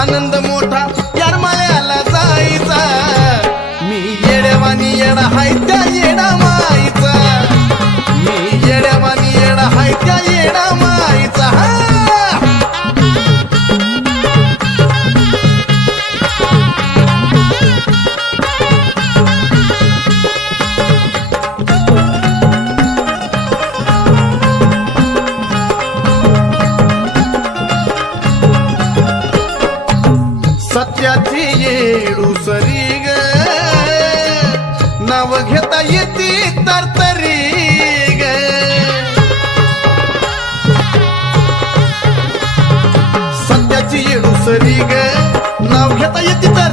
आनंद मोठा येरमाळ्याला जायचा मी येड्यावानी येडा हाय त्या येडा माईचा मी येड्यावानी येडा हाय त्या येडा माईचा सत्याची येडूसरी ग नाव घेता येते तरतरी ग सत्याची येडूसरी ग नाव घेता येते तर